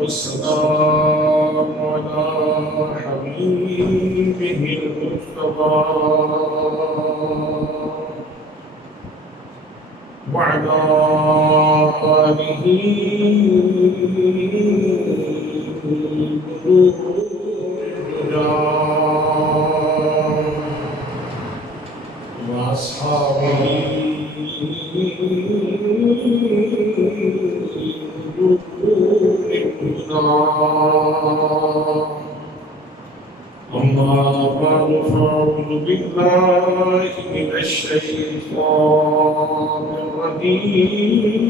والسلام على حبيبه المصطفى وعلى آله وأصحابه أما بعد فأعوذ بالله من الشيطان الرجيم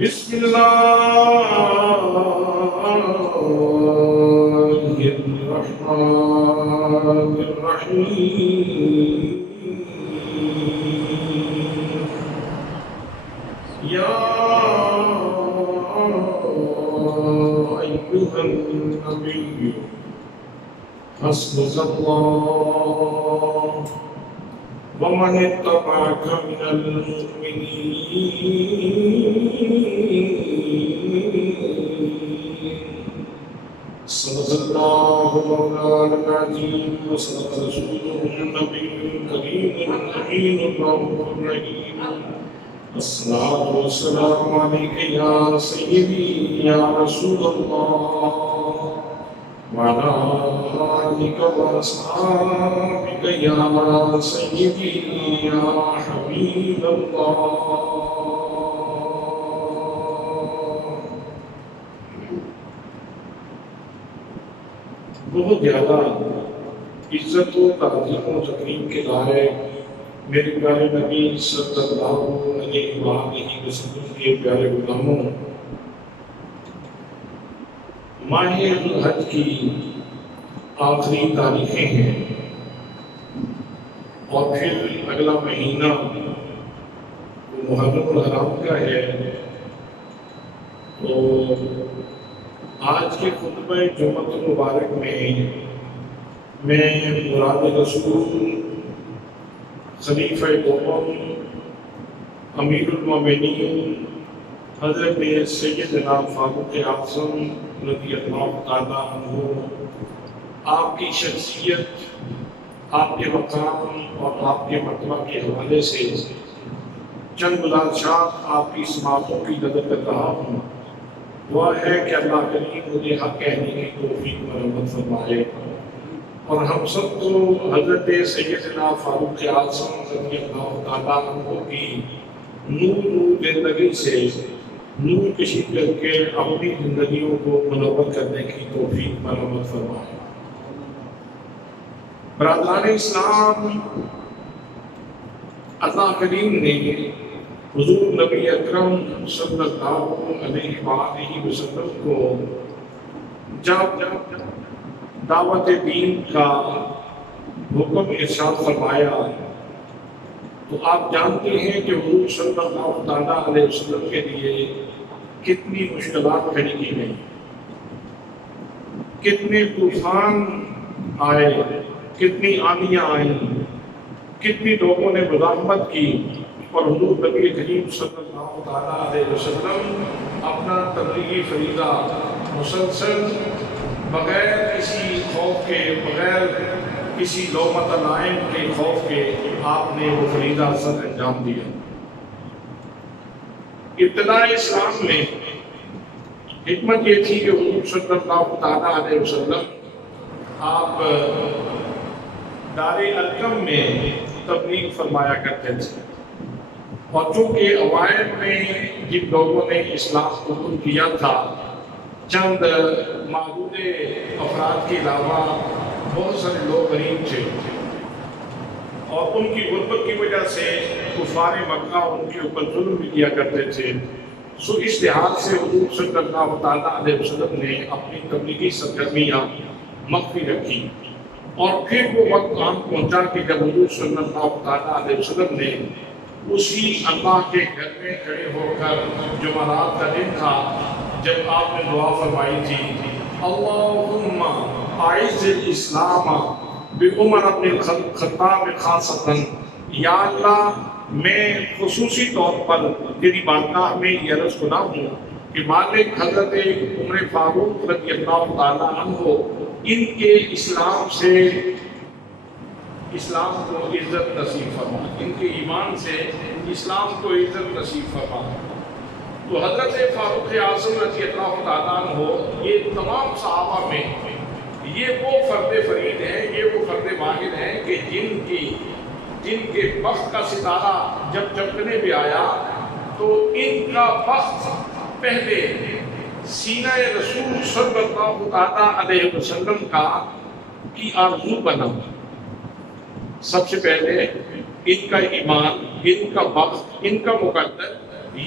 بسم الله الرحمن الرحيم يا أيها النبي حسبك الله ومن اتبعك من المؤمنين صدق الله مولانا العظيم وصدق رسوله النبي الكريم الأمين الرؤوف الرحيم الصلاة والسلام عليك يا سيدي يا رسول الله وعلى آلك وأصحابك يا سيدي يا حبيب الله بہت زیادہ عزت و تعظیم و تکریم کے دارے میرے پیارے نبی صلی اللہ علیہ وآلہ وسلم کے پیارے غلاموں، ماہ الحج کی آخری تاریخیں ہیں اور پھر اگلا مہینہ محرم الحرام کا ہے۔ تو آج کے خطبہ جمعۃ المبارک میں مراد رسول خلیفہ دوم امیر المومنین حضرت سیدنا فاروق اعظم رضی اللہ تعالیٰ عنہ، آپ کی شخصیت، آپ کے مقام اور آپ کے مرتبہ کے حوالے سے چند ملاحظات آپ کی سماعتوں کی نظر کر رہا ہوں۔ دعا ہے کہ اللہ کریم مجھے حق کہنے کی توفیق مرحمت فرمائے اور ہم سب کو حضرت سیدنا فاروق اعظم رضی اللہ تعالیٰ عنہ کی نور زندگی سے نور کشید کر کے اپنی زندگیوں کو منور کرنے کی توفیق مرحمت فرمائے۔ برادران اسلام، اللہ کریم نے حضور نبی اکرم صلی اللہ علیہ وآلہ وسلم کو جب دعوت دین کا حکم ارشاد فرمایا تو آپ جانتے ہیں کہ حضور صلی اللہ تعالیٰ علیہ وسلم کے لیے کتنی مشکلات کھڑی کی گئی، کتنے طوفان آئے، کتنی آندیاں آئیں، کتنی لوگوں نے مزاحمت کی، اور حضور نبی کریم صلی اللہ تعالیٰ علیہ وسلم اپنا تبلیغی فریضہ مسلسل بغیر کسی خوف کے، بغیر کسی لومۃ لائم کے خوف کے آپ نے وہ فریضہ سر انجام دیا۔ ابتداء اسلام میں حکمت یہ تھی کہ حضور صلی اللہ تعالیٰ علیہ وسلم آپ دار ارقم میں تبلیغ فرمایا کرتے تھے، اور چونکہ اوائل میں جن لوگوں نے اسلام قبول کیا تھا چند معدود افراد کے علاوہ بہت سارے لوگ غریب تھے اور ان کی غربت کی وجہ سے کفار مکہ ان کے اوپر ظلم بھی کیا کرتے تھے. سو اس لحاظ سے حضور صلی اللہ تعالیٰ علیہ وسلم نے اپنی تبلیغی سرگرمیاں مخفی رکھی اور پھر وہ وقت آن پہنچا کہ جب حضور صلی اللہ تعالیٰ علیہ وسلم نے اسی اللہ کے گھر میں کھڑے ہو کر جمعرات کا دن تھا جب آپ نے دعا فرمائی تھی اللہم اعز الاسلام بعمر بن الخطاب خاصتاً، یا اللہ میں خصوصی طور پر تیری بارگاہ میں یہ عرض خدا ہوں کہ مالک حضرت عمر فاروق رضی اللہ تعالیٰ عنہ ان کے اسلام سے اسلام کو عزت نصیب فرما، ان کے ایمان سے اسلام کو عزت نصیب فرما. تو حضرت فاروق اعظم رضی اللہ تعالیٰ عنہ یہ تمام صحابہ میں یہ وہ فرد فرید ہیں، یہ وہ فرد واحد ہیں کہ جن کے بخت کا ستارہ جب چمکنے پہ آیا تو ان کا بخت پہلے سینہ رسول صلی اللہ تعالیٰ علیہ وسلم کی آرزو بنا. سب سے پہلے ان کا ایمان، ان کا بخت، ان کا مقدر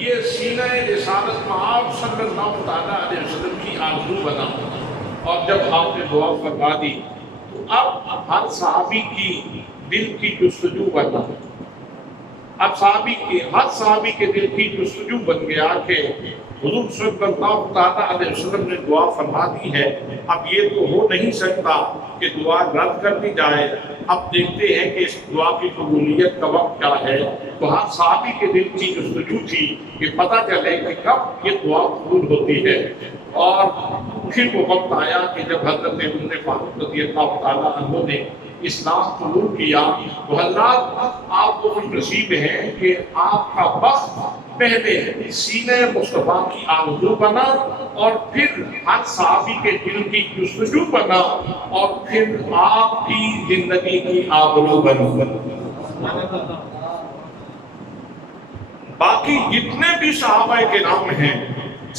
یہ سینہ رسالت مآب صلی اللہ تعالیٰ علیہ وسلم کی آرزو بنا. اور جب آپ نے دعا فرما دی تو اب ہر صحابی کی دل کی جستجو بنا. اب ہر صحابی کے دل کی جستجو بن گیا کہ حضور صلی اللہ تعالیٰ علیہ وسلم نے دعا فرما دی ہے، اب یہ تو ہو نہیں سکتا کہ دعا رد کر دی جائے. اب دیکھتے ہیں کہ اس دعا کی قبولیت کا وقت کیا ہے. تو ہر صحابی کے دل کی جستجو تھی کہ پتہ چلے کہ کب یہ دعا قبول ہوتی ہے. اور پھر وہ وقت آیا کہ جب حضرت عمر فاروق رضی اللہ تعالیٰ عنہ نے اسلام قبول کیا تو حضرات آپ کو خوش نصیب ہیں کہ آپ کا بخت پہلے سینہ مصطفیٰ کی آرزو بنا اور پھر ہر صحابی کے دل کی جستجو بنا اور پھر آپ کی زندگی کی آبرو بنا. باقی جتنے بھی صحابہ کرام ہیں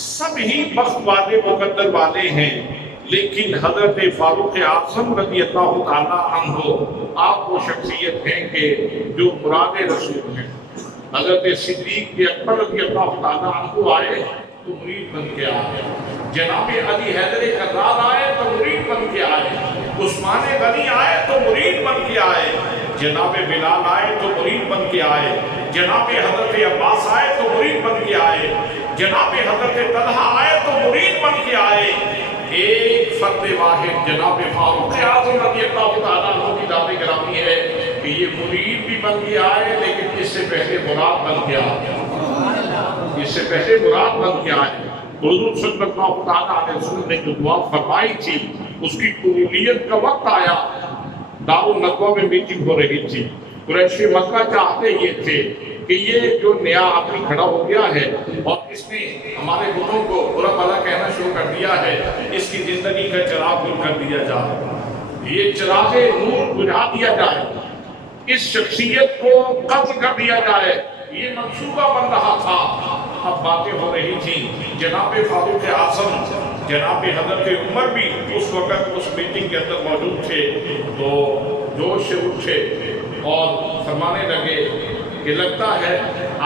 سب ہی بخت والے مقدر والے ہیں، لیکن حضرت فاروق اعظم رضی اللہ تعالیٰ عنہ آپ وہ شخصیت ہیں کہ جو مراد رسول ہیں. حضرت صدیق اکبر رضی اللہ تعالیٰ عنہ آئے تو مرید بن کے آئے، جناب علی حیدر کرار آئے تو مرید بن کے آئے، عثمان غنی آئے تو مرید بن کے آئے، جناب بلال آئے تو مرید بن کے آئے، جناب حضرت عباس آئے تو مرید بن کے آئے، جناب حضرت طلحہ آئے تو مرید بن کے آئے. ایک فرد واحد جناب فاروق اعظم رضی اللہ تعالیٰ عنہ کی ذات گرامی ہے کہ یہ مرید بھی بن کے آئے لیکن اس سے پہلے مراد بن کے آئے. اس سے پہلے مراد بن کے آئے. حضور صلی اللہ تعالیٰ علیہ وسلم نے جو دعا فرمائی تھی اس کی قبولیت کا وقت آیا. دارالندوہ میں میٹنگ ہو رہی تھی. قریش مکہ چاہتے یہ تھے کہ یہ جو نیا آدمی کھڑا ہو گیا ہے اور اس نے ہمارے بتوں کو برا بھلا کہنا شروع کر دیا ہے، اس کی زندگی کا چراغ گل کر دیا جائے، یہ چراغ نور بجھا دیا جائے، اس شخصیت کو قتل کر دیا جائے. یہ منصوبہ بن رہا تھا. اب باتیں ہو رہی تھیں. جناب فاروق اعظم، جناب حضرت عمر بھی اس وقت اس میٹنگ کے اندر موجود تھے تو جوش سے اٹھے اور فرمانے لگے کہ لگتا ہے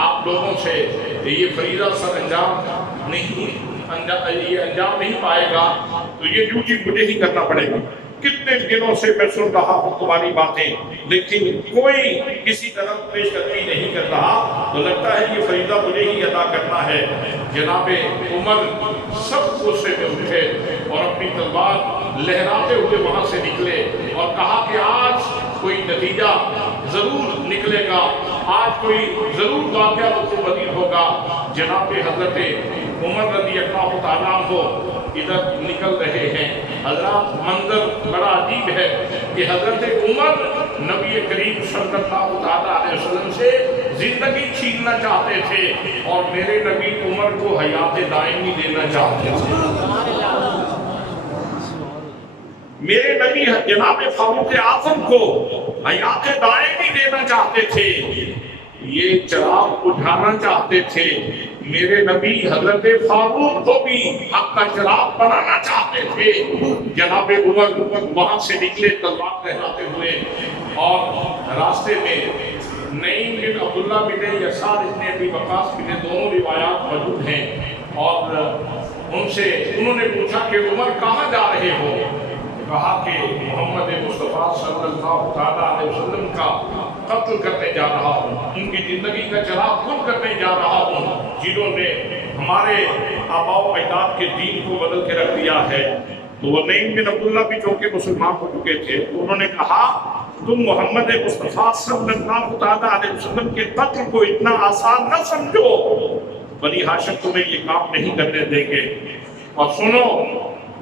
آپ لوگوں سے یہ فریضہ سر انجام نہیں پائے گا تو یہ ڈیوٹی مجھے ہی کرنا پڑے گا. کتنے دنوں سے میں سن رہا ہوں تمہاری باتیں لیکن کوئی کسی طرف پیش قدمی نہیں کر رہا، تو لگتا ہے یہ فریضہ مجھے ہی ادا کرنا ہے. جناب عمر سب غصے میں اٹھے اور اپنی تلوار لہراتے ہوئے وہاں سے نکلے اور کہا کہ آج کوئی نتیجہ ضرور نکلے گا، آج کوئی ضرور واقعہ بدیر ہوگا. جناب حضرت عمر رضی اللہ تعالیٰ عنہ ادھر نکل رہے ہیں. حضرات منظر بڑا عجیب ہے کہ حضرت عمر نبی کریم صلی اللہ علیہ وسلم سے زندگی چھیننا چاہتے تھے اور میرے نبی عمر کو حیات دائمی دینا چاہتے تھے. میرے نبی جناب فاروق اعظم کو حیات دائمی دینا چاہتے تھے یہ چراغ بجھانا چاہتے تھے، میرے نبی حضرت فاروق کو بھی حق کا چراغ بنانا چاہتے تھے۔ جناب عمر وہاں سے نکلے تلوار لہراتے ہوئے، اور راستے میں نعیم بن عبداللہ بن یسار ابن ابی وقاص بن، دونوں روایات موجود ہیں، اور ان سے انہوں نے پوچھا کہ عمر کہاں جا رہے ہو؟ کہا کہ محمد مصطفیٰ صلی اللہ تعالیٰ علیہ وسلم کا قتل کرنے جا رہا ہوں، ان کی زندگی کا چراغ گم کرنے جا رہا ہوں، جنہوں نے ہمارے آباء و اجداد کے دین کو بدل کے رکھ دیا ہے۔ تو وہ نعیم بن عبداللہ بھی جو کہ مسلمان ہو چکے تھے، تو انہوں نے کہا تم محمد مصطفیٰ صلی اللہ تعالیٰ علیہ وسلم کے قتل کو اتنا آسان نہ سمجھو، بنی ہاشم تمہیں یہ کام نہیں کرنے دیں گے۔ اور سنو،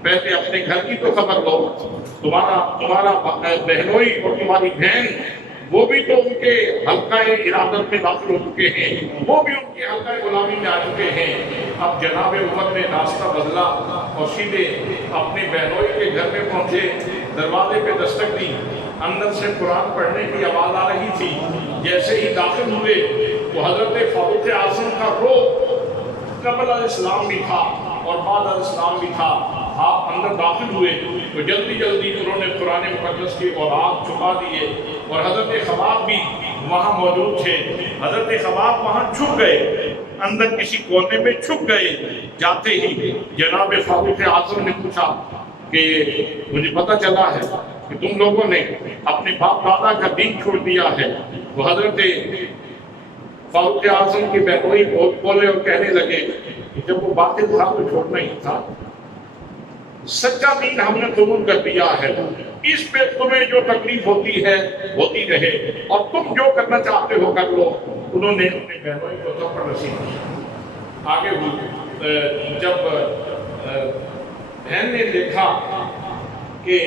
پہلے اپنے گھر کی تو خبر لو، تمہارا بہنوئی اور تمہاری بہن، وہ بھی تو ان کے حلقہ ارادت میں داخل ہو چکے ہیں، وہ بھی ان کے حلقہ غلامی میں آ چکے ہیں۔ اب جناب عمر نے راستہ بدلا اور سیدھے اپنے بہنوئی کے گھر میں پہنچے، دروازے پہ دستک دی، اندر سے قرآن پڑھنے کی آواز آ رہی تھی۔ جیسے ہی داخل ہوئے تو حضرت فاروق اعظم کا روح قبل علیہ السلام بھی تھا اور بعد علیہ السلام بھی تھا۔ آپ اندر داخل ہوئے تو جلدی جلدی انہوں نے قرآن مقدس کے اوراق چھپا دیے، اور حضرت خباب بھی وہاں موجود تھے۔ حضرت خباب وہاں چھپ گئے، اندر کسی کونے میں چھپ گئے۔ جاتے ہی جناب فاروق اعظم نے پوچھا کہ مجھے پتہ چلا ہے کہ تم لوگوں نے اپنے باپ دادا کا دین چھوڑ دیا ہے۔ وہ حضرت فاروق اعظم کے بہنوئی بولے اور کہنے لگے کہ جب وہ باطل تھا تو چھوڑنا ہی تھا، سچا دین ہم نے قبول کر دیا ہے، اس پہ تمہیں جو تکلیف ہوتی ہے ہوتی رہے، اور تم جو کرنا چاہتے ہو کر لو۔ انہوں نے اپنے بہنوئی کو تھپڑ نصیب کیا۔ آگے ہوئی جب بہن نے دیکھا کہ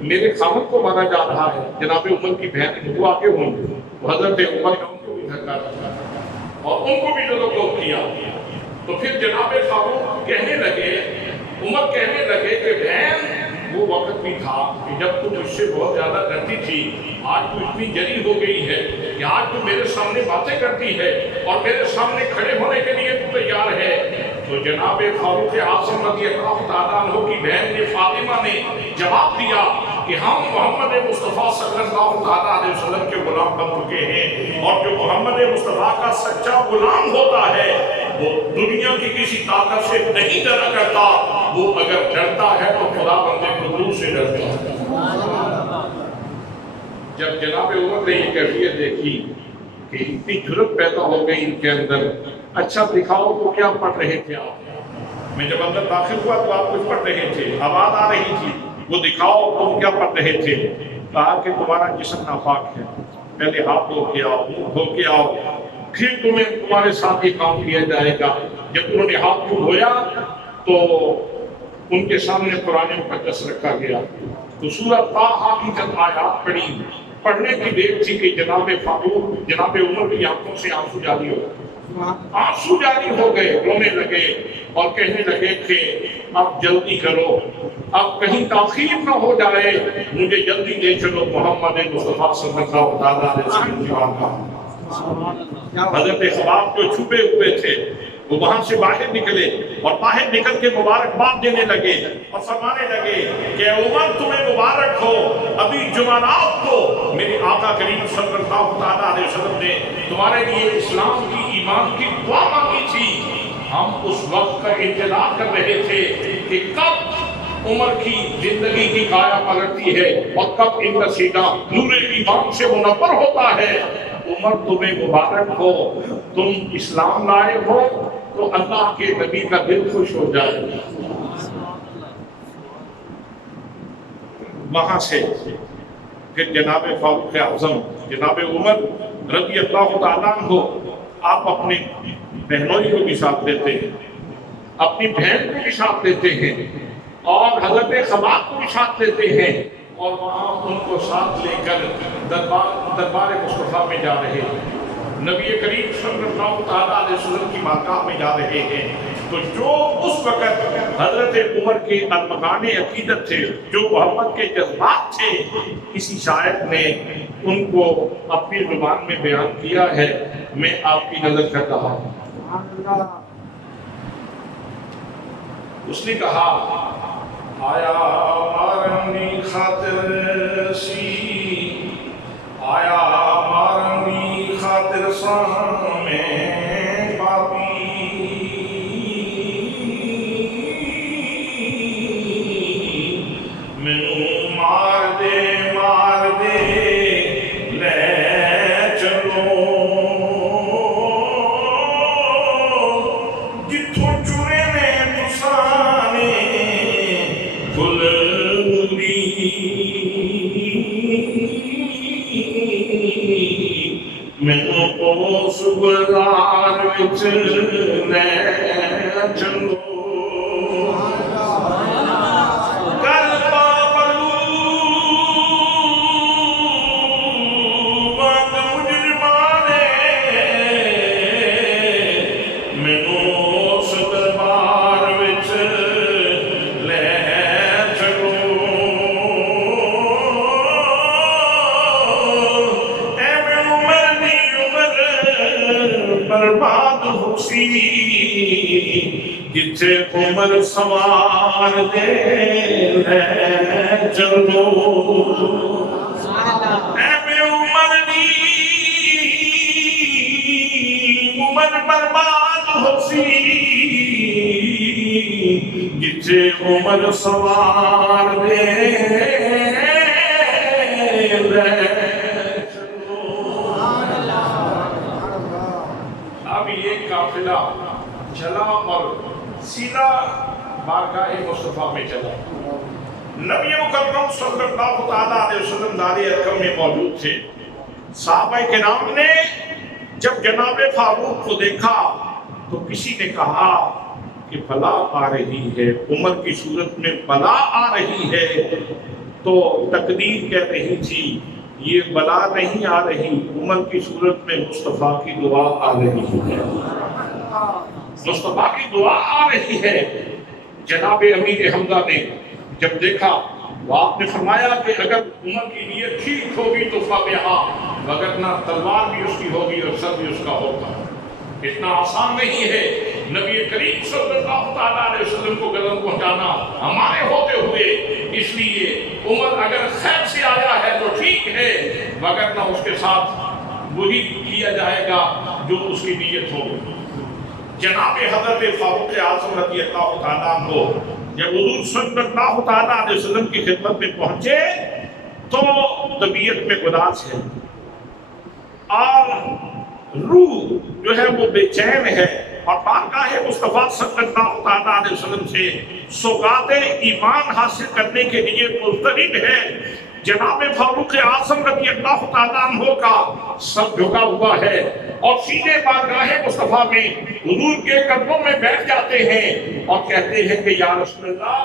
میرے خامد کو مارا جا رہا ہے، جناب عمر کی بہن وہ آگے ہوں، وہ حضرت عمر نے ان کو بھی دھکا دیا اور ان کو بھی جو کیا۔ تو پھر جناب فاروق کہنے لگے، عمر کہنے لگے کہ بہن وہ وقت بھی تھا کہ جب تم مجھ سے بہت زیادہ ڈرتی تھی، آج تو اتنی جری ہو گئی ہے کہ آج تو میرے سامنے باتیں کرتی ہے اور میرے سامنے کھڑے ہونے کے لیے تو تیار ہے۔ تو جناب فاروق اعظم رضی اللہ تعالیٰ عنہ کی بہن نے فاطمہ نے جواب دیا کہ ہم محمد مصطفیٰ صلی اللہ تعالیٰ علیہ وسلم کے غلام بن چکے ہیں، اور جو محمد مصطفیٰ کا سچا غلام ہوتا ہے وہ دنیا کی کسی طاقت سے نہیں ڈرا کرتا، وہ اگر ڈرتا ہے تو خدا بندے قدوس سے ڈرتا ہے۔ جب جناب عمر نے یہ کیفیت دیکھی کہ اتنی جرأت پیدا ہو گئی ان کے اندر، اچھا دکھاؤ تو کیا پڑھ رہے تھے آپ؟ میں جب اندر داخل ہوا تو آپ کچھ پڑھ رہے تھے، آواز آ رہی تھی، وہ دکھاؤ تم کیا پڑھ رہے تھے؟ کہا کہ تمہارا جسم ناپاک ہے، پہلے ہاتھ دھو کے آؤ، منہ دھو کے آؤ، پھر تمہارے ساتھ یہ کام کیا جائے گا۔ جب انہوں نے ہاتھ کو دھویا تو ان کے سامنے قرآن مقدس رکھا گیا، تو سورۃ طٰہٰ کی جب آیات پڑھی، پڑھنے کی دیر تھی کہ جناب فاروق، جناب عمر کی آنکھوں سے آنسو جاری ہو گئے، آنسو جاری ہو گئے، رونے لگے اور کہنے لگے کہ اب جلدی کرو، اب کہیں تاخیر نہ ہو جائے، مجھے جلدی لے چلو محمد مصطفیٰ صلی اللہ علیہ وسلم کی بارگاہ۔ حضرت خباب جو چھپے ہوئے تھے وہ وہاں سے باہر نکلے اور باہر نکل کے مبارکباد دینے لگے اور فرمانے لگے کہ عمر تمہیں مبارک ہو، ابھی جمعرات کو میرے آقا کریم صلی اللہ علیہ وسلم نے تمہارے لیے اسلام کی، ایمان کی دعا مانگی تھی۔ ہم اس وقت کا انتظار کر رہے تھے کہ کب عمر کی زندگی کی کایا پلٹتی ہے اور کب ان کا سینہ نور ایمان سے منور ہوتا ہے۔ عمر تمہیں مبارک ہو، تم اسلام لائے ہو تو اللہ کے نبی کا دل خوش ہو جائے۔ وہاں سے پھر جناب فاروق اعظم، جناب عمر رضی اللہ تعالیٰ عنہ، آپ اپنی بہنوئی کو بھی ساتھ لیتے ہیں، اپنی بہن کو بھی ساتھ لیتے ہیں، اور حضرت خباب کو بھی ساتھ لیتے ہیں، اور وہاں ان کو ساتھ لے کر دربار مصطفیٰ میں جا رہے ہیں، نبی کریم صلی اللہ علیہ وسلم کی بارگاہ میں جا رہے ہیں۔ تو جو اس وقت حضرت عمر کے ارمغان عقیدت تھے، جو محبت کے جذبات تھے، کسی شاعر نے ان کو اپنی زبان میں بیان کیا ہے، میں آپ کی نظر کر رہا ہوں۔ اس نے کہا آیا مارنی خاطر سی، آیا مارنی خاطر سامنے پاپی، مینوں مار دے لے چلو، جتھوں چورے نے تسانے گل مینوں اس بازار وچ لے چلو، کل پاپلو وانگ مجرمانے مینوں اس دربار وچ لے چلو، برباد ہو سی جتھے عمر سوار دے لے چلو، اے عمر دی عمر برباد ہو سی جتھے عمر سوار دے لے۔ قافلہ چلا اور سیدھا بارگاہ مصطفیٰ میں چلا۔ نبی مکرم صلی اللہ علیہ وسلم دار ارقم میں موجود تھے۔ صحابہ کرام نے جب جناب فاروق کو دیکھا تو کسی نے کہا کہ بلا آ رہی ہے، عمر کی صورت میں بلا آ رہی ہے، تو تقدیر کہہ رہی تھی یہ بلا نہیں آ رہی، عمر کی صورت میں مصطفیٰ کی دعا آ رہی ہے، مصطفیٰ کی دعا آ رہی ہے۔ جناب امیر حمزہ نے جب دیکھا تو آپ نے فرمایا کہ اگر عمر کی نیت ٹھیک ہوگی تو فابہا، وگرنہ تلوار بھی اس کی ہوگی اور سر بھی اس کا ہوگا۔ اتنا آسان نہیں ہے نبی کریم صلی اللہ علیہ وسلم کو غضب پہنچانا ہمارے ہوتے ہوئے، اس لیے عمر اگر خیر سے آیا ہے تو ٹھیک ہے، وگرنہ اس کے ساتھ وہی کیا جائے گا جو اس کی نیت ہوگی۔ جناب حضرت فاروق اعظم رضی اللہ تعالیٰ عنہ جب حضور صلی اللہ علیہ وسلم کی خدمت میں پہنچے تو طبیعت میں اداس ہے اور روح جو ہے وہ بے چین ہے، اور بارگاہ مصطفیٰ صلی اللہ علیہ وسلم سے سوغات ایمان حاصل کرنے کے لیے مضطرب ہے۔ جناب فاروق اعظم رضی اللہ تعالیٰ عنہ کا سر جھکا ہوا ہے اور سیدھے بارگاہ مصطفیٰ میں حضور کے قدموں میں بیٹھ جاتے ہیں اور کہتے ہیں کہ یا رسول اللہ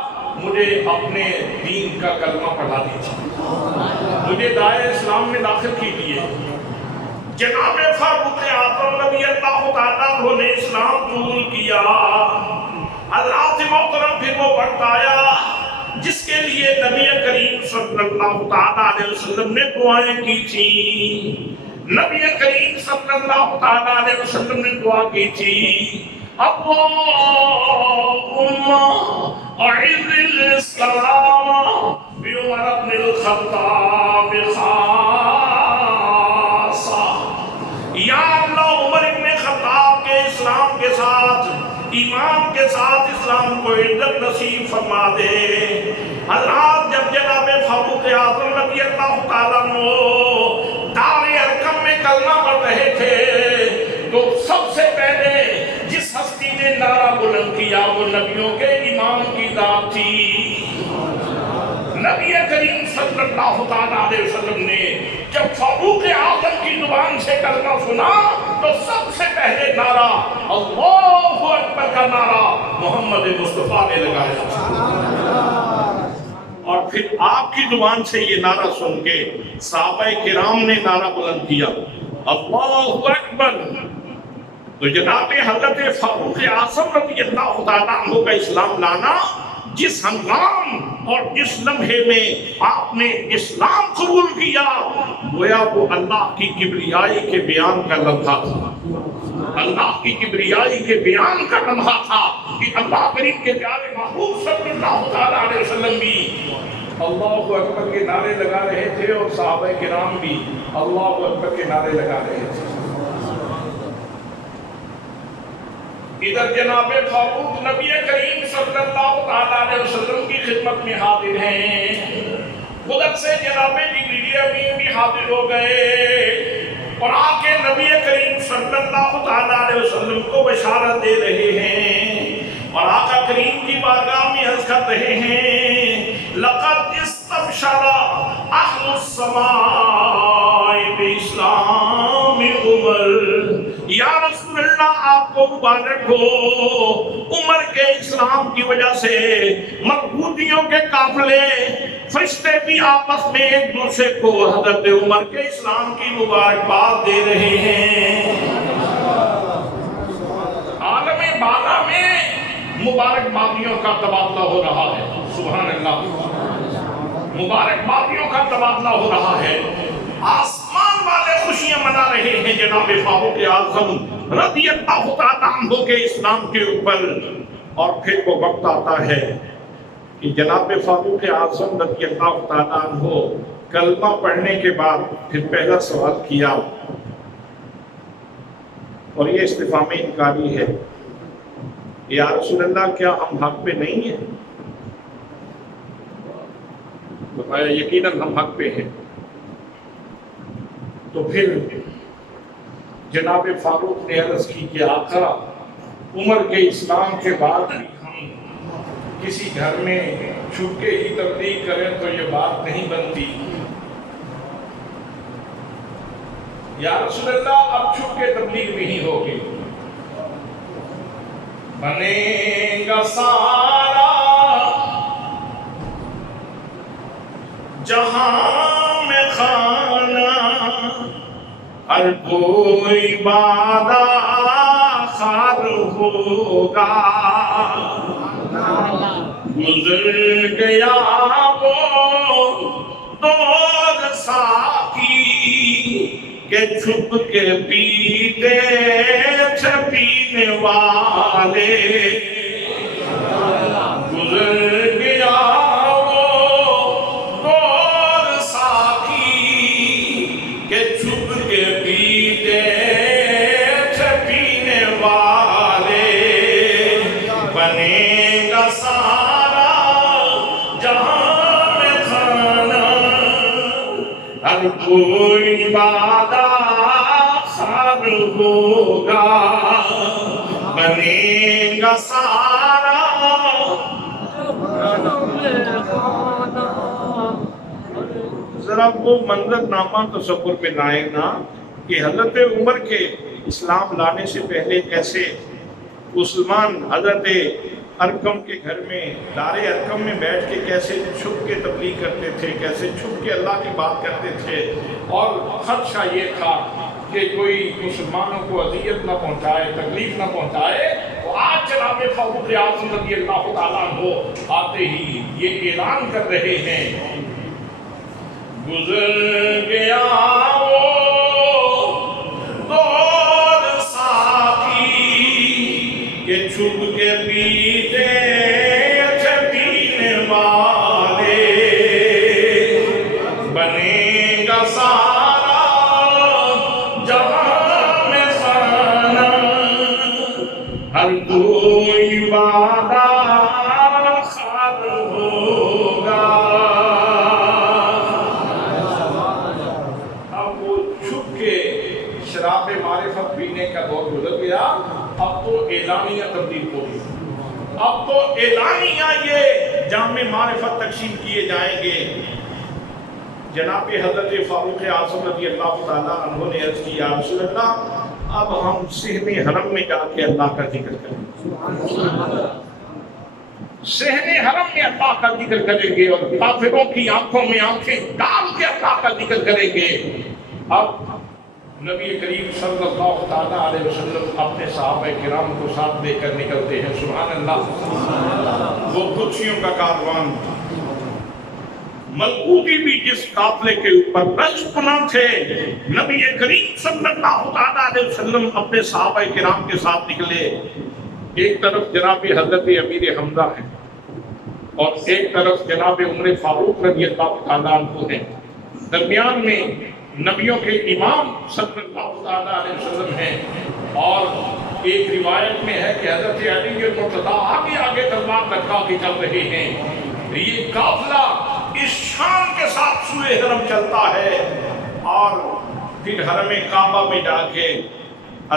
مجھے اپنے دین کا کلمہ پڑھا دیجیے، مجھے دائرہ اسلام میں داخل کیجیے۔ جناب فاروق اعظم رضی اللہ تعالیٰ عنہ نے اسلام قبول کیا۔ حضرات محترم پھر وہ وقت آیا جس کے لیے نبی کریم صلی اللہ علیہ وسلم نے دعائیں کی تھی۔ نبی کریم صلی اللہ علیہ وسلم نے دعا کی تھی اللہم اعز الاسلام بعمر بن الخطاب خاصہ، یا اللہ عمر بن خطاب کے اسلام کے ساتھ، ایمان کے ساتھ اسلام کو عزت نصیب فرما دے۔ حضرات جب جناب فاروق اعظم رضی اللہ تعالیٰ عنہ دار ارقم میں کلمہ پڑھ رہے تھے تو سب سے پہلے جس ہستی نے نعرہ بلند کیا وہ نبیوں کے امام کی ذات تھی۔ نبی کریم صلی اللہ علیہ وسلم نے جب فاروق اعظم کی زبان سے کلمہ سنا تو سب سے پہلے نعرہ اللہ اکبر کا نعرہ محمد مصطفیٰ نے لگایا، اور پھر آپ کی زبان سے یہ نعرہ سن کے صحابہ کرام نے نعرہ بلند کیا اللہ اکبر۔ تو جناب حضرت فاروق اعظم رضی اللہ تعالیٰ عنہ کا اسلام لانا، جس ہنگام اور جس لمحے میں آپ نے اسلام قبول کیا، گویا وہ اللہ کی کبریائی کے بیان کا لمحہ تھا، اللہ کی کبریائی کے بیان کا لمحہ تھا کہ اللہ کریم کے پیارے محبوب صلی اللہ تعالیٰ علیہ وسلم بھی اللہ اکبر کے نعرے لگا رہے تھے اور صحابہ کرام بھی اللہ اکبر کے نعرے لگا رہے تھے۔ ادھر جناب فاروق نبی کریم صلی اللہ علیہ وسلم کی خدمت میں حاضر ہیں، خود سے جناب جبریل امین بھی حاضر ہو گئے اور آ کے نبی کریم صلی اللہ علیہ وسلم کو بشارت دے رہے ہیں اور آقا کریم کی بارگاہ میں عرض کر رہے ہیں، لقد استبشر اہل السماء باسلام عمر، یا رسول اللہ آپ کو مبارک ہو، عمر کے اسلام کی وجہ سے ملکوتیوں کے قافلے فرشتے بھی آپس میں ایک دوسرے کو حضرت عمر کے اسلام کی مبارکباد دے رہے ہیں۔ عالم بالا میں مبارکبادیوں کا تبادلہ ہو رہا ہے، سبحان اللہ، مبارکبادیوں کا تبادلہ ہو رہا ہے، آسمان والے خوشیاں منا رہے ہیں جناب فاروق اعظم رضی اللہ تعالیٰ عنہ کے اسلام کے اوپر۔ اور پھر وہ وقت آتا ہے کہ جناب فاروق اعظم رضی اللہ تعالیٰ عنہ کلمہ پڑھنے کے بعد پھر پہلا سوال کیا اور یہ استفہام انکاری ہے، یا رسول اللہ کیا ہم حق پہ نہیں ہیں؟ بتایا یقیناً ہم حق پہ ہیں۔ تو پھر جناب فاروق نے عرض کی کہ آقا عمر کے اسلام کے بعد بھی ہم کسی گھر میں چھپ کے ہی تبلیغ کریں تو یہ بات نہیں بنتی، یا رسول اللہ اب چھپ کے تبلیغ نہیں ہوگی، بنے گا سارا جہاں میں خانہ، ہر کوئی بادہ خار ہوگا، گزر گیا وہ دور ساقی کہ چھپ کے پیتے تھے پینے والے، گزر گیا کوئی وعدہ خار ہوگا، بنے گا سارا۔ ذرا وہ منظر نامہ تصور میں لائیں نا کہ حضرت عمر کے اسلام لانے سے پہلے کیسے مسلمان حضرت ارقم کے گھر میں دار ارقم میں بیٹھ کے کیسے چھپ کے تبلیغ کرتے تھے، کیسے چھپ کے اللہ کی بات کرتے تھے، اور خدشہ یہ تھا کہ کوئی مسلمانوں کو اذیت نہ پہنچائے، تکلیف نہ پہنچائے۔ تو آج جناب فاروق اعظم رضی اللہ تعالیٰ عنہ آتے ہی یہ اعلان کر رہے ہیں، گزر گیا وہ دور ساقی کہ چھپ کے پیتے تھے پینے والے، بنے گا سارا جہاں میں خانہ، ہر کوئی وعدہ خار ہوگا۔ اب وہ چھپ کے شراب معرفت پینے کا دور گزر گیا، اب تو اعلانیہ تبدیل ہوگی، اب تو اعلانیہ یہ جامع معرفت تقسیم کیے جائیں گے۔ جناب حضرت فاروق اعظم رضی اللہ تعالیٰ عنہ نے عرض کیا، رسول اللہ اب ہم صحن حرم میں جا کے اللہ کا ذکر کریں، صحن حرم میں اللہ کا ذکر کریں گے اور کافروں کی آنکھوں میں آنکھیں ڈال کے اللہ کا ذکر کریں گے۔ اب نبی کریم صلی اللہ تعالیٰ علیہ وسلم اپنے صحابہ کرام کو ساتھ لے کر نکلتے ہیں. سبحان اللہ. وہ قدسیوں کا کاروان تھا. ملکوتی بھی جس قافلے کے اوپر رشپنا تھے، نبی کریم صلی اللہ تعالیٰ علیہ وسلم اپنے صحابہ کرام کے ساتھ نکلے. ایک طرف جناب حضرت امیر حمزہ ہیں اور ایک طرف جناب عمر فاروق رضی اللہ تعالیٰ عنہ ہیں. درمیان میں نبیوں کے امام صلی اللہ تعالیٰ علیہ وسلم ہیں. اور ایک روایت میں ہے کہ حضرت علی کے مرتضیٰ آگے آگے تلوار لٹکا کے چل رہے ہیں. یہ قافلہ اس شان کے ساتھ سوئے حرم چلتا ہے اور پھر حرم کعبہ میں جا کے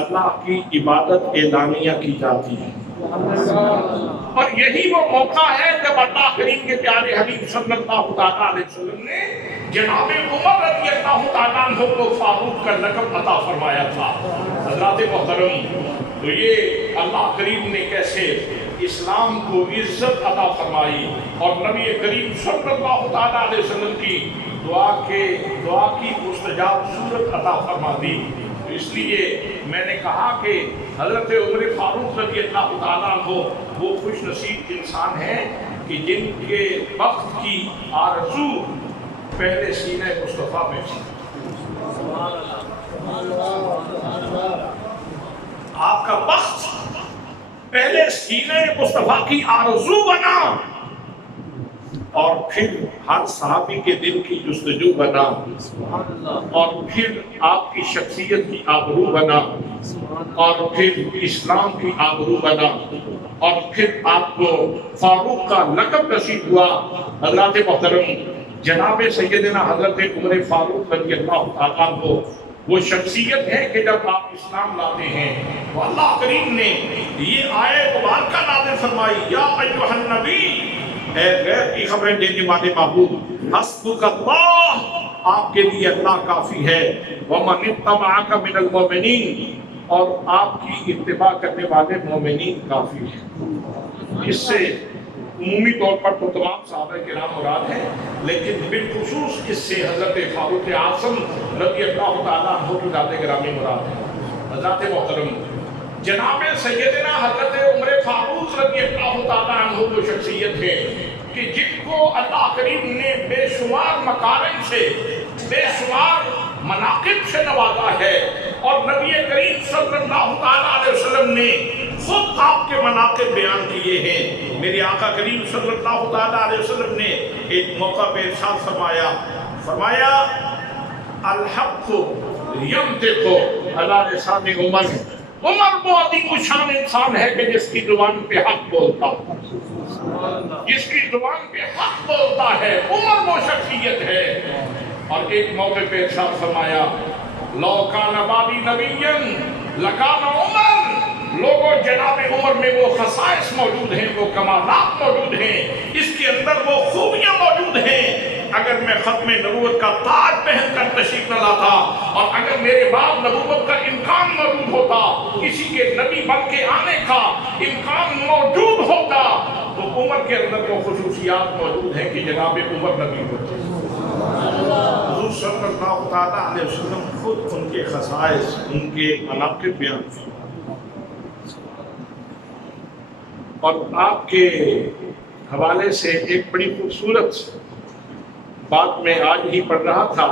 اللہ کی عبادت اعلانیہ کی جاتی ہے. اور یہی وہ موقع ہے جب اللہ کریم کے پیارے حبیب صلی اللہ تعالیٰ علیہ وسلم نے جناب عمر رضی اللہ تعالیٰ عنہ کو فاروق کا لقب عطا فرمایا تھا. حضرات محترم، تو یہ اللہ کریم نے کیسے اسلام کو عزت عطا فرمائی اور نبی کریم صلی اللہ تعالیٰ علیہ وسلم کی دعا کی مستجاب صورت عطا فرما دی. اس لیے میں نے کہا کہ حضرت عمر فاروق رضی اللہ تعالیٰ عنہ وہ خوش نصیب انسان ہیں کہ جن کے وقت کی آرزو پہلے سینہ مصطفیٰ میں تھی. آپ کا وقت پہلے سینہ مصطفیٰ کی آرزو بنا اور پھر ہر صحابی کے دل کی جستجو بنا اور پھر آپ کی شخصیت کی آبرو بنا اور پھر اسلام کی آبرو بنا اور پھر آپ کو فاروق کا لقب نصیب ہوا. حضرات محترم، جناب سیدنا حضرت عمر فاروق رضی اللہ تعالیٰ عنہ وہ شخصیت ہے کہ جب آپ اسلام لاتے ہیں تو اللہ کریم نے یہ آیت مبارکہ نازل فرمائی، یا ایھا النبی، اے غیر کی خبریں دینے والے محبوب، حسبک اللہ، آپ کے لیے اللہ کافی ہے، ومن اتبعک من المؤمنین، اور آپ کی اتباع کرنے والے مومنین کافی ہیں. اس سے عمومی طور پر تو تمام صحابہ کرام مراد ہیں، لیکن بالخصوص اس سے حضرت فاروق اعظم رضی اللہ تعالیٰ عنہ کی ذات گرامی مراد ہے. حضرات محترم، جناب سیدنا حضرت عمر فاروق رضی اللہ تعالیٰ عنہ وہ شخصیت ہے کہ جن کو اللہ کریم نے بے شمار مکارم سے، بے شمار مناقب سے نوازا ہے اور نبی کریم صلی اللہ تعالیٰ علیہ وسلم نے خود آپ کے مناقب بیان کیے ہیں. میرے آقا کریم صلی اللہ تعالیٰ علیہ وسلم نے ایک موقع پہ ارشاد فرمایا الحق ینطق علی لسان عمر. عمر وہ عظیم الشان انسان ہے کہ جس کی زبان پہ حق بولتا، جس کی زبان پہ حق بولتا ہے، عمر وہ شخصیت ہے. اور ایک موقع پہ ارشاد فرمایا لو کان بعدی نبیا لکان عمر. لوگوں، جناب عمر میں وہ خصائص موجود ہیں، وہ کمالات موجود ہیں، اس کے اندر وہ خوبیاں موجود ہیں. اگر میں ختم نبوت کا تاج پہن کر تشریف نہ لاتا اور اگر میرے بعد نبوت کا امکان موجود ہوتا، کسی کے نبی بن کے آنے کا امکان موجود ہوتا، تو عمر کے اندر وہ خصوصیات موجود ہیں کہ جناب عمر نبی ہوتے. حضور صلی اللہ تعالیٰ علیہ وسلم خود ان کے خصائص، ان کے مناقب بیان کی. اور آپ کے حوالے سے ایک بڑی خوبصورت بات میں آج ہی پڑھ رہا تھا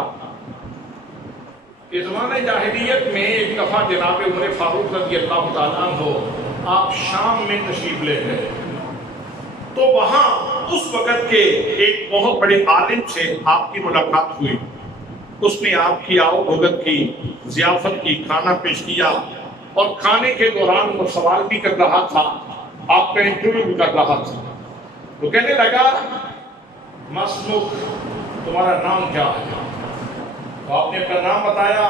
کہ زمانہ جاہلیت میں ایک دفعہ جناب عمر فاروق رضی اللہ تعالیٰ عنہ آپ شام میں تشریف لے گئے تو وہاں اس وقت کے ایک بہت بڑے عالم سے آپ کی ملاقات ہوئی. اس نے آپ کی آؤ بھگت کی، ضیافت کی، کھانا پیش کیا اور کھانے کے دوران وہ سوال بھی کر رہا تھا، آپ کا انٹرویو بھی کر رہا تھا. تو کہنے لگا مسموخ، تمہارا نام کیا ہے؟ تو آپ نے اپنا نام بتایا،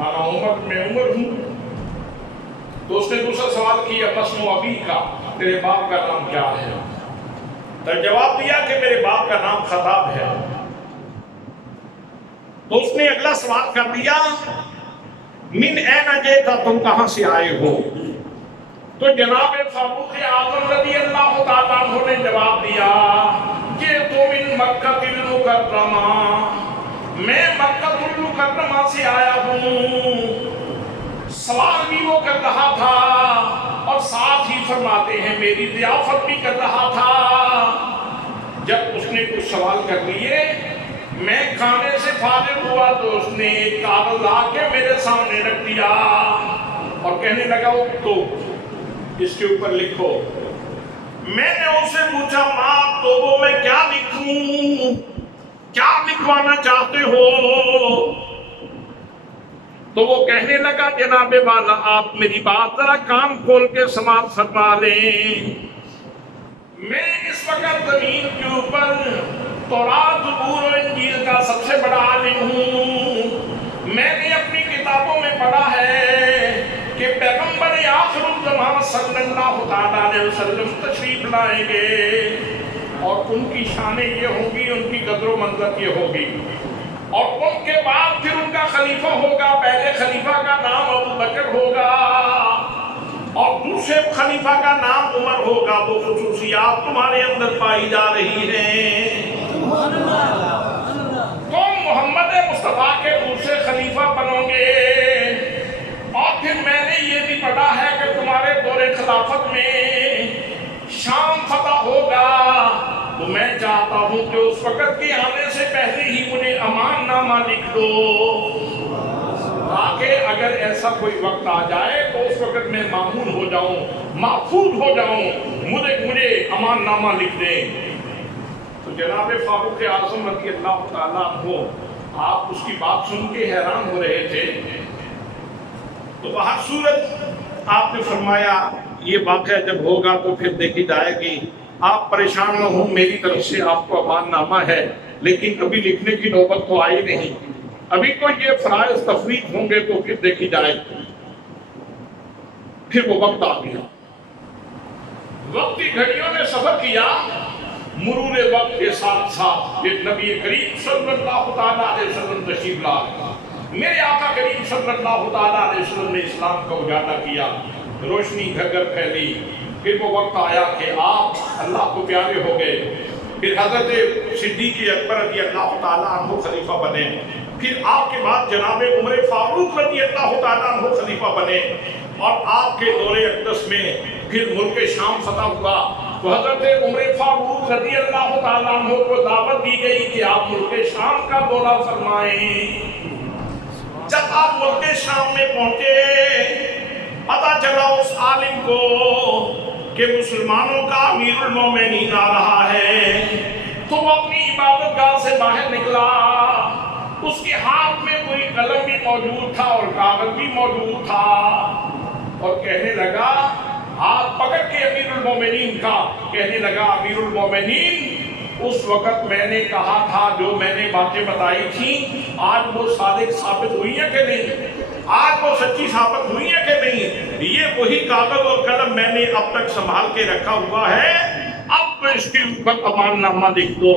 انا عمر، میں عمر ہوں. تو اس نے دوسرا سوال کیا مسمو ابی کا، تیرے باپ کا نام کیا ہے؟ تو جواب دیا کہ میرے باپ کا نام خطاب ہے. تو اس نے اگلا سوال کر دیا من این جئت، تم کہاں سے آئے ہو؟ تو جناب فاروق اعظم رضی اللہ تعالیٰ عنہ نے جواب دیا کہ تو من مکہ المکرمہ، میں مکہ مکرمہ سے آیا ہوں۔ سوال بھی وہ کر رہا تھا اور ساتھ ہی فرماتے ہیں میری ضیافت بھی کر رہا تھا۔ جب اس نے کچھ سوال کر لیے، میں کھانے سے فارغ ہوا تو اس نے ایک کاغذ لا کے میرے سامنے رکھ دیا اور کہنے لگا تو اس کے اوپر لکھو۔ میں نے اس سے پوچھا ماں تو وہ میں کیا لکھوں، کیا لکھوانا چاہتے ہو؟ تو وہ کہنے لگا جناب والا آپ میری بات ذرا کان کھول کے سماعت فرما لیں۔ میں اس وقت زمین کے اوپر تورات، زبور و انجیل کا سب سے بڑا عالم ہوں۔ میں نے اپنی کتابوں میں پڑھا ہے کہ پیغمبر آخر الزمان صلی اللہ علیہ وسلم تشریف لائیں گے اور ان کی شانیں یہ ہوں گی، ان کی قدر و منزلت یہ ہوگی، اور ان کے بعد پھر ان کا خلیفہ ہوگا۔ پہلے خلیفہ کا نام ابو بکر ہوگا اور دوسرے خلیفہ کا نام عمر ہوگا۔ وہ خصوصیات تمہارے اندر پائی جا رہی ہیں۔ تم محمد مصطفیٰ کے دوسرے خلیفہ بنو گے، اور پھر میں نے یہ بھی پڑھا ہے کہ تمہارے دور خلافت میں شام فتح ہوگا۔ تو میں چاہتا ہوں کہ اس وقت کے آنے سے پہلے ہی مجھے امان نامہ لکھ دو، تاکہ اگر ایسا کوئی وقت آ جائے تو اس وقت میں مامون ہو جاؤں، محفوظ ہو جاؤں، مجھے امان نامہ لکھ دیں۔ تو جناب فاروق اعظم رضی اللہ تعالیٰ عنہ آپ اس کی بات سن کے حیران ہو رہے تھے۔ تو بہر صورت آپ نے فرمایا یہ واقعہ جب ہوگا تو پھر دیکھی جائے گی، آپ پریشان نہ ہوں، میری طرف سے آپ کو امان نامہ ہے، لیکن ابھی لکھنے کی نوبت تو آئی نہیں، ابھی تو یہ فرائض تفریق ہوں گے تو پھر دیکھی جائے گی۔ پھر وہ وقت آ گیا، وقت کی گھڑیوں نے سفر کیا، مرور وقت کے ساتھ ساتھ پھر نبی کریم صلی اللہ تعالیٰ علیہ وسلم تشریف لائے۔ میرے آقا کریم صلی اللہ تعالیٰ علیہ وسلم نے اسلام کا اجالا کیا، روشنی گھر گھر پھیلی۔ پھر وہ وقت آیا کہ آپ اللہ کو پیارے ہو گئے، پھر حضرت صدیق اکبر رضی اللہ تعالیٰ عنہ خلیفہ بنے، پھر آپ کے بعد جناب عمر فاروق رضی اللہ تعالیٰ عنہ خلیفہ بنے، اور آپ کے دور اقدس میں پھر ملک شام فتح ہوا۔ تو حضرت عمر فاروق رضی اللہ تعالیٰ عنہ کو دعوت دی گئی کہ آپ ملک شام کا دورہ فرمائیں۔ جب آپ ملک شام میں پہنچے، پتہ چلا اس عالم کو کہ مسلمانوں کا امیر المومنین آ رہا ہے، تو وہ اپنی عبادت گاہ سے باہر نکلا۔ اس کے ہاتھ میں کوئی قلم بھی موجود تھا اور کاغذ بھی موجود تھا، اور کہنے لگا ہاتھ پکڑ کے امیر المومنین کا، کہنے لگا امیر المومنین اس وقت میں نے کہا تھا جو میں نے باتیں بتائی تھیں، آج وہ صادق ثابت ہوئی ہیں کہ نہیں؟ آج وہ سچی ثابت ہوئی ہیں کہ نہیں؟ یہ وہی کاغذ اور قلم میں نے اب تک سنبھال کے رکھا ہوا ہے، اب اس کے اوپر امان نامہ لکھ دو۔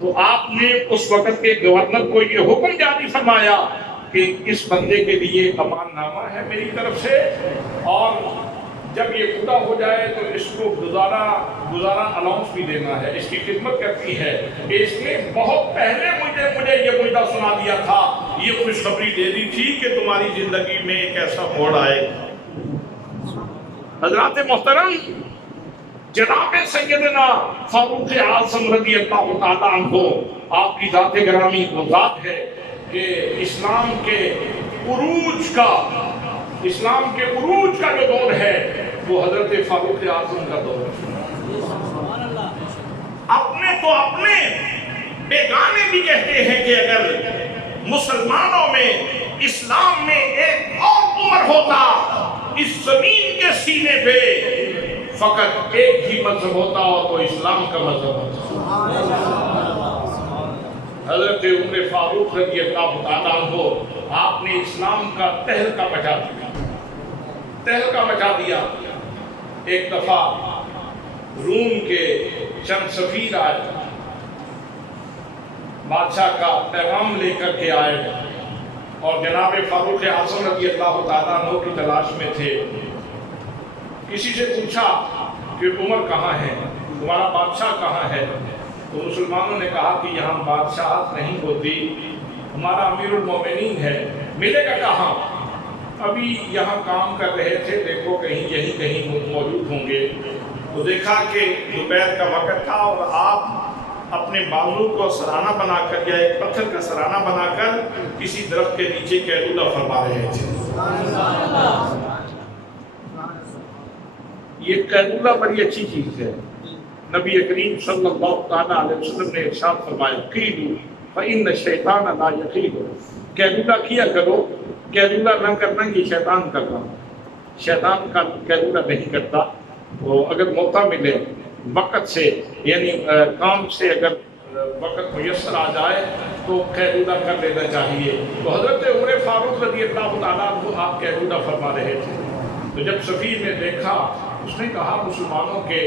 تو آپ نے اس وقت کے گورنر کو یہ حکم جاری فرمایا کہ اس بندے کے لیے امان نامہ ہے میری طرف سے، اور جب یہ پورا ہو جائے تو اس کو گزارا الاؤنس بھی دینا ہے، اس کی خدمت کرتی ہے کہ اس نے بہت پہلے مجھے یہ مجدہ سنا دیا تھا، یہ خوشخبری دے دی تھی کہ تمہاری زندگی میں ایک ایسا موڑ آئے۔ حضرات محترم، جناب سیدنا فاروق اعظم رضی اللہ تعالیٰ عنہ آپ کی ذات گرامی وہ ذات ہے کہ اسلام کے عروج کا جو دور ہے وہ حضرت فاروق اعظم کا دور ہے۔ اپنے تو اپنے بیگانے بھی کہتے ہیں کہ اگر مسلمانوں میں اسلام میں ایک اور عمر ہوتا، اس زمین کے سینے پہ فقط ایک ہی مذہب ہوتا اور وہ اسلام کا مذہب ہوتا۔ حضرت عمر فاروق رضی اللہ تعالیٰ عنہ آپ نے اسلام کا تہلکہ مچا دیا۔ ایک دفعہ روم کے چند سفیر آئے، بادشاہ کا پیغام لے کر کے آئے، اور جناب فاروق اعظم رضی اللہ تعالیٰ عنہ کی تلاش میں تھے۔ کسی سے پوچھا کہ عمر کہاں ہے، تمہارا بادشاہ کہاں ہے؟ تو مسلمانوں نے کہا کہ یہاں بادشاہت نہیں ہوتی، ہمارا امیر المومنین ہے، ملے گا کہاں؟ ابھی یہاں کام کر رہے تھے، دیکھو کہیں یہیں کہیں موجود ہوں گے۔ تو دیکھا کہ دوپہر کا وقت تھا اور آپ اپنے بازو کو سرانہ بنا کر یا ایک پتھر کا سرانہ بنا کر کسی درخت کے نیچے قیلولہ فرما رہے تھے۔ یہ قیلولہ بڑی اچھی چیز ہے۔ نبی کریم صلی اللہ تعالیٰ علیہ وسلم نے ارشاد فرمایا قیلوا فإن الشیطان لا یقیل، قیلولہ کیا کرو، قیلولہ نہ کرنا یہ شیطان کرنا، شیطان کا قیلولہ نہیں کرتا۔ وہ اگر موقع ملے وقت سے، یعنی کام سے اگر وقت میسر آ جائے تو قیلولہ کر لینا چاہیے۔ تو حضرت عمر فاروق رضی اللہ تعالیٰ عنہ آپ قیلولہ فرما رہے تھے، تو جب سفیر نے دیکھا اس نے کہا مسلمانوں کے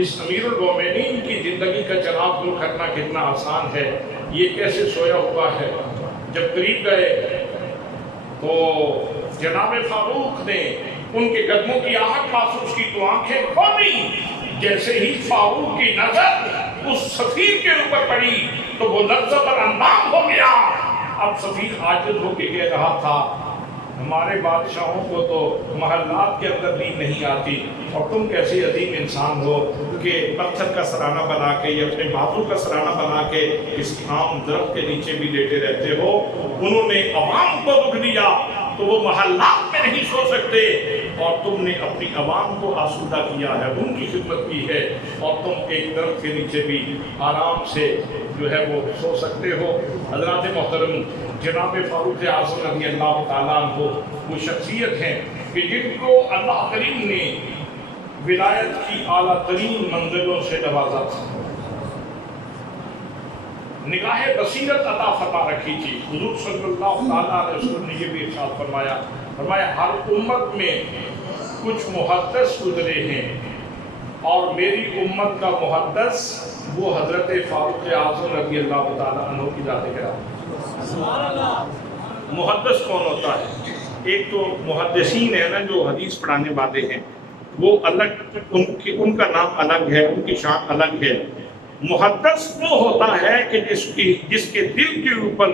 اس امیر المومنین کی زندگی کا چناؤ دور کرنا کتنا آسان ہے، یہ کیسے سویا ہوا ہے۔ جب قریب گئے تو جناب فاروق نے ان کے قدموں کی آہٹ محسوس کی تو آنکھیں کھولی۔ جیسے ہی فاروق کی نظر اس سفیر کے اوپر پڑی تو وہ لفظ پر اندام ہو گیا۔ اب سفیر عاجز ہو کے کہہ رہا تھا ہمارے بادشاہوں کو تو محلات کے اندر نیند نہیں آتی، اور تم کیسے عظیم انسان ہو کہ پتھر کا سرانہ بنا کے یا اپنے بازو کا سرانہ بنا کے اس عام درخت کے نیچے بھی لیٹے رہتے ہو۔ انہوں نے عوام کو دکھ دیا تو وہ محلات میں نہیں سو سکتے، اور تم نے اپنی عوام کو آسودہ کیا ہے، ان کی خدمت کی ہے، اور تم ایک درخت کے نیچے بھی آرام سے جو ہے وہ سو سکتے ہو۔ حضرات محترم، جناب فاروق اعظم رضی اللہ تعالیٰ عنہ وہ شخصیت ہیں کہ جن کو اللہ کریم نے ولایت کی اعلیٰ ترین منزلوں سے نوازا تھا، نگاہ بصیرت عطا فرما رکھی تھی۔ حضور صلی اللہ تعالیٰ علیہ وسلم نے یہ بھی ارشاد فرمایا ہر امت میں کچھ محدث گزرے ہیں، اور میری امت کا محدث وہ حضرت فاروق اعظم رضی اللہ تعالیٰ عنہ کی ذات کرام۔ محدث کون ہوتا ہے؟ ایک تو محدثین ہے نا جو حدیث پڑھانے والے ہیں، وہ الگ، ان کا نام الگ ہے، ان کی شان الگ ہے۔ محدث وہ ہوتا ہے کہ جس کے دل کے اوپر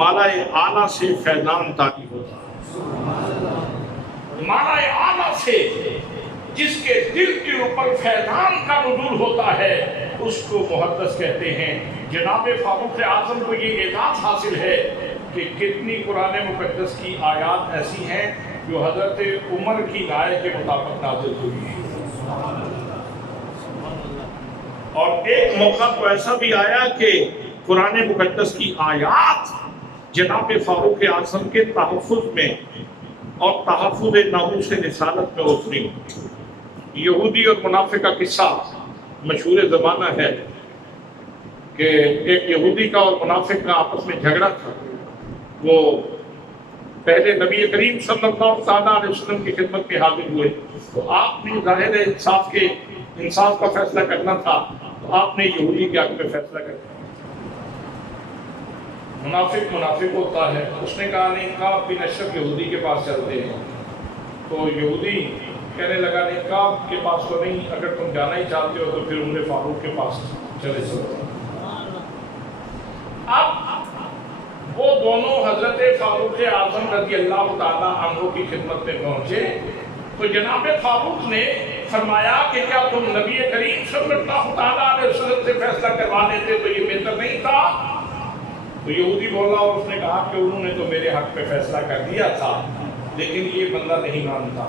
مالائے اعلیٰ سے فیضان طاری ہوتا ہے۔ مالائے اعلیٰ سے جس کے دل کے اوپر فیضان کا نزول ہوتا ہے اس کو محدث کہتے ہیں۔ جناب فاروق اعظم کو یہ اعزاز حاصل ہے کہ کتنی قرآن مقدس کی آیات ایسی ہیں جو حضرت عمر کی رائے کے مطابق نازل ہوئی ہیں، اور ایک موقع تو ایسا بھی آیا کہ قرآن مقدس کی آیات جناب فاروق اعظم کے تحفظ میں اور تحفظ ناموس رسالت میں اتری۔ یہودی اور منافق کا قصہ مشہور زمانہ ہے کہ ایک یہودی کا اور منافق کا آپس میں جھگڑا تھا۔ وہ پہلے نبی کریم صلی اللہ تعالیٰ علیہ وسلم کی خدمت میں حاضر ہوئے، تو آپ نے ظاہر ہے انصاف کا فیصلہ کرنا تھا، تو آپ نے یہودی کے حق میں فیصلہ کرنا۔ منافق ہوتا ہے، اس نے کہا نہیں، کعب بن اشرف یہودی کے پاس چلتے ہیں۔ تو یہودی کہنے لگا نہیں، کعب کے پاس تو نہیں، اگر تم جانا ہی چاہتے ہو تو پھر عمر فاروق کے پاس چلے چلو۔ اب وہ دونوں حضرت فاروق اعظم رضی اللہ تعالیٰ عنہ کی خدمت میں پہنچے، تو جناب فاروق نے فرمایا کہ کیا تم نبی کریم صلی اللہ تعالیٰ علیہ وسلم سے فیصلہ کروا لیتے تو یہ بہتر نہیں تھا؟ تو یہودی بولا، اور اس نے کہا کہ انہوں نے تو میرے حق پہ فیصلہ کر دیا تھا، لیکن یہ بندہ نہیں مانتا۔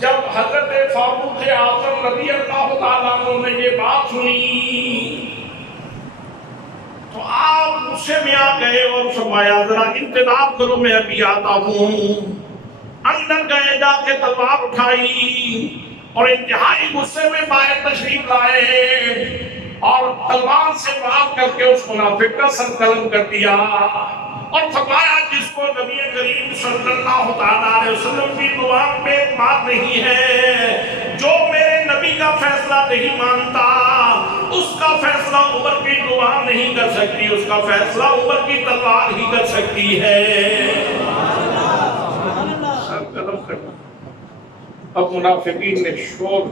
جب حضرت فاروق اعظم رضی اللہ تعالیٰ عنہ نے یہ بات سنی تو آپ غصے میں آ گئے اور فرمایا ذرا انتظار کرو، میں ابھی آتا ہوں۔ اندر گئے، جا کے تلوار اٹھائی اور انتہائی غصے میں باہر تشریف لائے اور تلوار سے وار کر کے اس منافق کا سر قلم کر دیا، اور فرمایا جس کو نبی کریم صلی اللہ تعالیٰ علیہ وسلم کی زبان پہ بات نہیں ہے، جو میرے نبی کا فیصلہ نہیں مانتا، اس کا فیصلہ عمر کی زبان نہیں کر سکتی، اس کا فیصلہ عمر کی تلوار ہی کر سکتی ہے۔ سر قلم کرنا۔ اب منافقین نے شور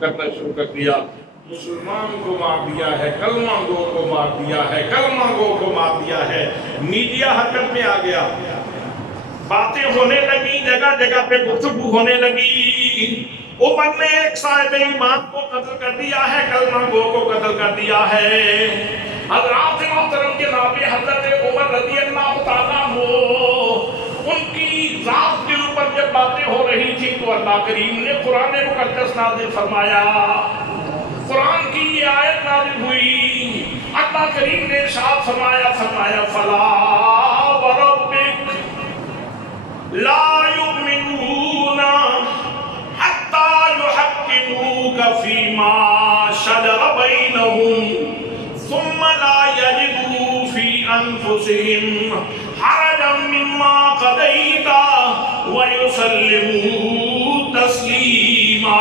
کرنا شروع کر دیا، مسلمان کو مار دیا ہے، کلمہ گو کو مار دیا ہے، کلمہ گو کو مار دیا ہے۔ میڈیا حرکت میں آ گیا، باتیں ہونے لگی، جگہ جگہ پہ گفتگو ہونے لگی۔ عمر نے ایک صاحب ایمان کو قتل کر دیا ہے، کلمہ گو کو قتل کر دیا ہے۔ حضرات محترم جناب حضرت عمر رضی اللہ تعالیٰ عنہ، ان کی ذات کے اوپر جب باتیں ہو رہی تھی تو اللہ کریم نے قرآن مقدس نازل فرمایا، قرآن کی یہ آیت نازل ہوئی، اللہ کریم نے ارشاد فرمایا فلا وربک لا یؤمنون حتی یحکموک فیما شجر بینہم ثم لا یجدوا فی انفسہم حرجا مما قضیت ویسلموا تسلیما۔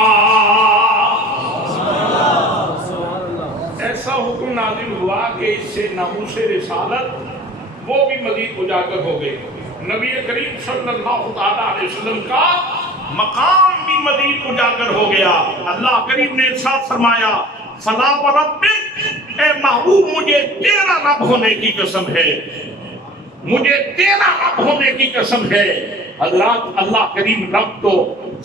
ایسا حکم نازل ہوا کہ اس سے ناموس رسالت وہ بھی مزید اجاگر ہو گئے، نبی کریم صلی اللہ تعالیٰ علیہ وسلم کا مقام بھی مزید اجاگر ہو گیا۔ اللہ کریم نے ارشاد فرمایا فلا وربک، اے محبوب مجھے تیرا رب ہونے کی قسم ہے، مجھے تیرا رب ہونے کی قسم ہے۔ حضرات اللہ کریم رب تو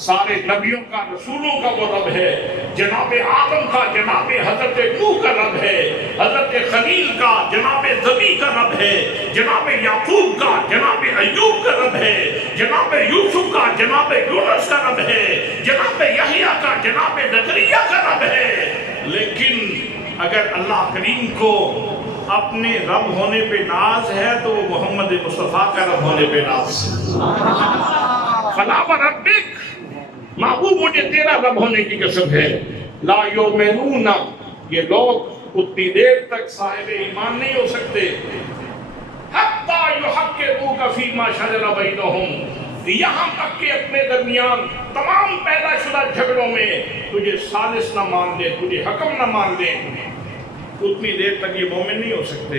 سارے نبیوں کا، رسولوں کا وہ رب ہے، جناب آدم کا، جناب حضرت نوح کا رب ہے، حضرت خلیل کا، جناب ذبی کا رب ہے، جناب یعقوب کا، جناب ایوب کا رب ہے، جناب یوسف کا، جناب یونس کا رب ہے، جناب یحییٰ کا، جناب زکریا کا رب ہے۔ لیکن اگر اللہ کریم کو اپنے رب ہونے پہ ناز ہے تو وہ محمد مصطفیٰ کا رب ہونے پہ ناز ہے۔ فلا وربک، محبوب مجھے تیرا رب ہونے کی قسم ہے، لا یؤمنون، یہ لوگ اتنی دیر تک صاحب ایمان نہیں ہو سکتے، حتی یحکموک فیما شجر بینہم، یہاں تک کہ اپنے درمیان تمام پیدا شدہ جھگڑوں میں تجھے ثالث نہ مان لے، تجھے حکم نہ مان لے، اتنی دیر تک یہ مومن نہیں ہو سکتے۔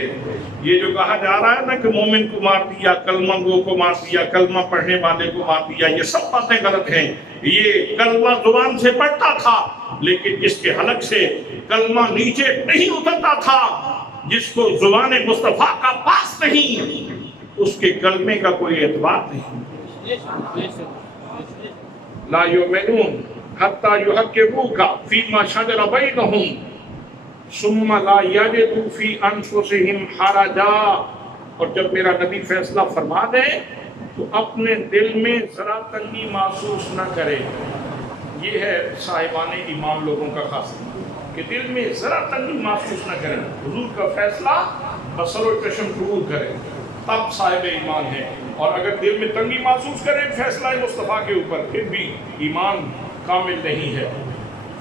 یہ جو کہا جا رہا ہے نا کہ مومن کو مار دیا، کلمہ گو کو مار دیا، کلمہ پڑھنے والے کو مار دیا، یہ سب باتیں غلط ہیں۔ یہ کلمہ زبان سے پڑھتا تھا لیکن جس کے حلق سے کلمہ نیچے نہیں اترتا تھا، جس کو زبان مصطفیٰ کا پاس نہیں، اس کے کلمے کا کوئی اعتبار نہیں۔ لا یؤمنون حتی یحکموک فیما شجر بینہم ثم لا یجدوا فی انفسہم حرجا، اور جب میرا نبی فیصلہ فرما دے تو اپنے دل میں ذرا تنگی محسوس نہ کرے۔ یہ ہے صاحبان ایمان لوگوں کا خاصہ، کہ دل میں ذرا تنگی محسوس نہ کریں، حضور کا فیصلہ بصر و چشم قبول کریں، تب صاحب ایمان ہے۔ اور اگر دل میں تنگی محسوس کریں فیصلہ مصطفیٰ کے اوپر، پھر بھی ایمان کامل نہیں ہے۔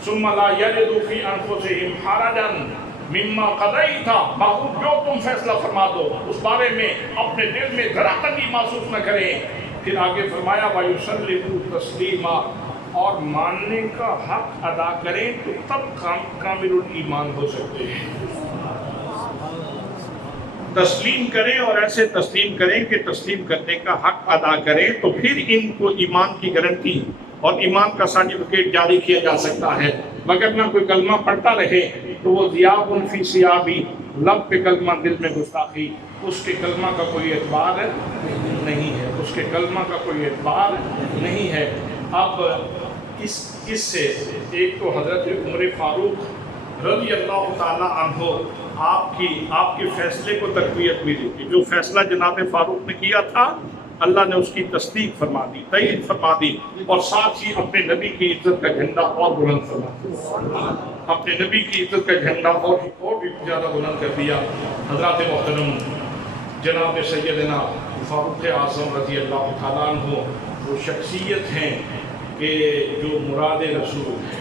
ثم لا یجدوا فی انفسہم حرجا مما قضیت، محبوب جو تم فیصلہ فرما دو اس بارے میں اپنے دل میں ذرا تنگی محسوس نہ کریں۔ پھر آگے فرمایا وَيُسَلِّمُوا تَسْلِيمًا، اور ماننے کا حق ادا کریں تو تب کامل الایمان ہو سکتے ہیں۔ تسلیم کریں اور ایسے تسلیم کریں کہ تسلیم کرنے کا حق ادا کریں تو پھر ان کو ایمان کی گارنٹی اور ایمان کا سرٹیفکیٹ جاری کیا جا سکتا ہے۔ مگر نہ کوئی کلمہ پڑھتا رہے تو وہ ضیاء فی ثیابی، لب پہ کلمہ دل میں گستاخی، اس کے کلمہ کا کوئی اعتبار نہیں ہے، اس کے کلمہ کا کوئی اعتبار نہیں ہے۔ اب اس سے ایک تو حضرت عمر فاروق رضی اللہ تعالیٰ عنہ آپ کے فیصلے کو تقویت ملی کہ جو فیصلہ جناب فاروق نے کیا تھا اللہ نے اس کی تصدیق فرما دی، تائید فرما دی، اور ساتھ ہی اپنے نبی کی عزت کا جھنڈا اور بلند فرما دیا، اپنے نبی کی عزت کا جھنڈا اور بھی زیادہ بلند کر دیا۔ حضرات محترم جناب سیدنا فاروق اعظم رضی اللہ تعالیٰ عنہ وہ شخصیت ہیں کہ جو مراد رسول ہے۔